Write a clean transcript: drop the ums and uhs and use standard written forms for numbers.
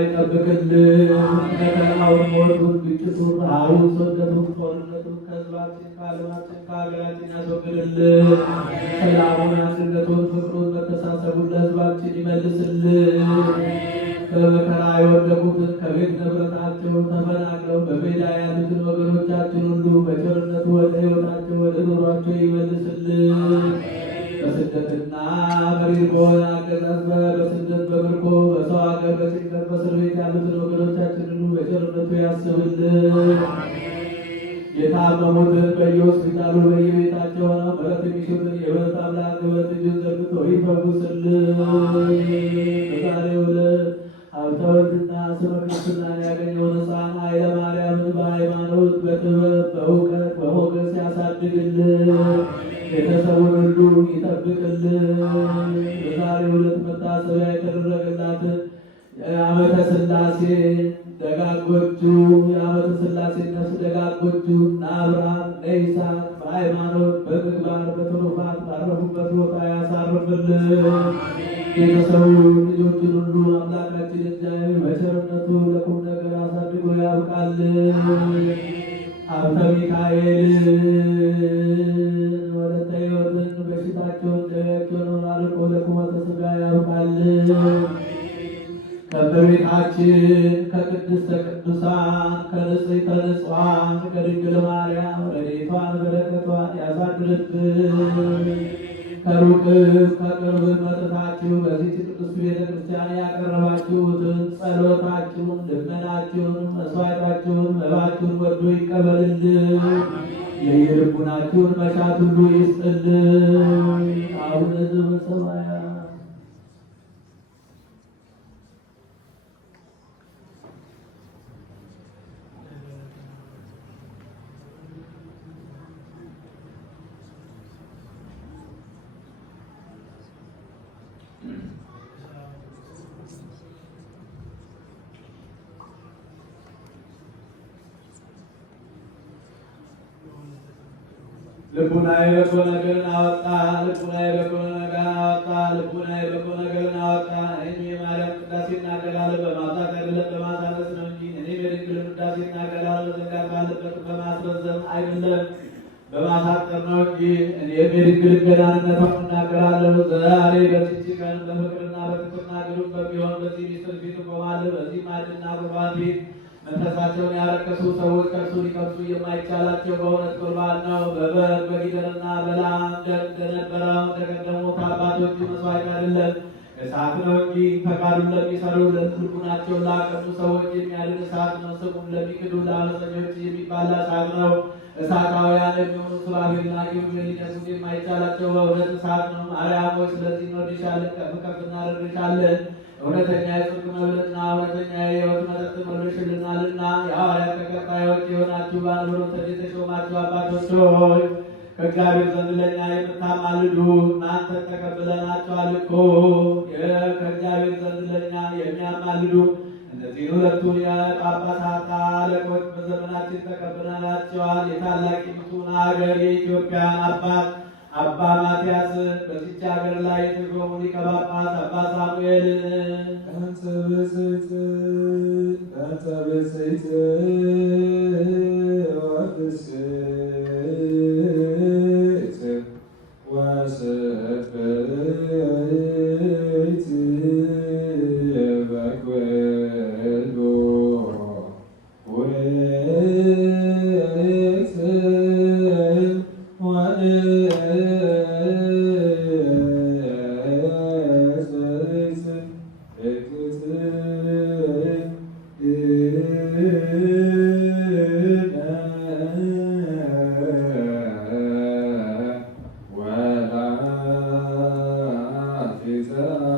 ይጠብቅልን። ፈተናውን፣ ሞቱን፣ ግጭቱን፣ ረሃቡን፣ ስደቱን፣ ጦርነቱን ከሕዝባችን ከዓለማችን ከሀገራችን ያስወግድልን። ሰላሙን፣ አንድነቱን፣ ፍቅሩን፣ መተሳሰቡን ለሕዝባችን ይመልስልን። በመከራ የወደቁትን ከቤት ንብረታቸው ተፈናቅለው በሜዳ ያሉትን ወገኖቻችን ሁሉ በቸርነቱ ወደ ሕይወታቸው ወደ ኑሯቸው ይመልስልን። በስደትና መሪር በሆነ አገዛዝ በስደት በምርኮ በሰው ሀገር በጭንቀት በእስር ቤት ያሉትን ወገኖቻችን ሁሉ በቸርነቱ ያስብልን። የታመሙትን በየሆስፒታሉ በየቤታቸው ሆነው ምሕረት የሚሹትን የምሕረት አምላክ ምሕረት እጁን ዘርግቶ ይፈውስልን። በዛሬው ዕለት ሀብተ ወልድና ስመ ክርስትናን ያገኘውን ሕፃን ኃይለ ማርያምን በሃይማኖት በጥበብ በእውቀት በሞገስ ያሳድግልን። ቤተሰቡን ሁሉ ይጠብቅልን። በዛሬው ዕለት መታሰቢያ የተደረገላትን የዓመተ ሥላሴ ደጋጎቹ የዓመተ ሥላሴ እነሱ ደጋጎቹ እነ አብርሃም እነ ይስሐቅ በሃይማኖት በምግባር በትሩፋት ባረፉበት ቦታ ያሳርፍልን። ቤተሰቡን ልጆቹን ሁሉ አምላካችን እግዚአብሔር በቸርነቱ ለቁም ነገር አሳድጎ ያብቃልን። ሀብተ ሚካኤልን ወለተ ሕይወትን በሽታቸውን ደዌያቸውን አርቆ ለቁመተ ሥጋ ያብቃልን። ከእመቤታችን ከቅድስተ ቅዱሳን ከንጽሕተ ንጹሐን ከድንግል ማርያም ረድኤቷን በረከቷን ያሳድርብን። ከሩቅም ከቅርብም መጥታችሁ በዚህች ቅድስት ቤተ ክርስቲያን ያቀረባችሁትን ጸሎታችሁን፣ ልመናችሁን፣ መስዋዕታችሁን፣ መባችሁን ወዶ ይቀበልልን። የየልቡናችሁን መሻት ሁሉ ይስጥልን። አቡነ ዘበሰማያት ልቡናዬ በጎ ነገርን አወጣ፣ ልቡናዬ በጎ ነገርን አወጣ፣ ልቡናዬ በጎ ነገርን አወጣ። እኔም የማርያም ቅዳሴ እናገራለሁ በማሳት አይደለም በማሳነስ ነው እንጂ። እኔም የድንግልን ቅዳሴ እናገራለሁ በዘንጋት ባለበት በማስረዘም አይደለም በማሳጠር ነው እንጂ። እኔም የድንግልን ገናንነቷን እናገራለሁ። ዛሬ በዚህች ቀን በፍቅርና በትሕትና ግሩም በሚሆን በዚህ ምስጢር ፊት እቆማለሁ። በዚህ ማዕድና ቁርባን ፊት መንፈሳቸውን ያረከሱ ሰዎች ከእርሱ ሊቀምሱ የማይቻላቸው በእውነት ቁርባን ነው። በበግ በጊደርና በላም ደም እንደነበረው እንደቀደሙት አባቶቹ መስዋዕት አይደለም እሳት ነው እንጂ። ፈቃዱን ለሚሰሩ ልቡናቸውን ላቀኑ ሰዎች የሚያድን እሳት ነው። ስሙን ለሚክዱ ለአመፀኞች የሚባላ እሳት ነው። እሳታውያን የሚሆኑ ሱራፌልና ኪሩቤል ሊነሱት የማይቻላቸው በእውነት እሳት ነው። ማርያም ሆይ ስለዚህ እንወድሻለን፣ ከፍ ከፍ እናደርግሻለን። እውነተኛ የጽድቅ መብልና እውነተኛ የሕይወት መጠጥ መልሽልናልና። የሐዋርያት ተከታዮች የሆናችሁ በአንብሮት የተሾማችሁ አባቶች ሆይ ከእግዚአብሔር ዘንድ ለእኛ የምታማልዱ እናንተን ተቀብለናችኋል እኮ። ከእግዚአብሔር ዘንድ ለእኛ የሚያማልዱ እነዚህ ሁለቱን የጳጳሳት አለቆች በዘመናችን ተቀብለናቸዋል። የታላቂቱን ሀገር የኢትዮጵያን አባት አባ ማትያስ በዚች ሀገር ላይ የተሾሙ ሊቀ ጳጳስ አባ ሳሙኤልን Jesus.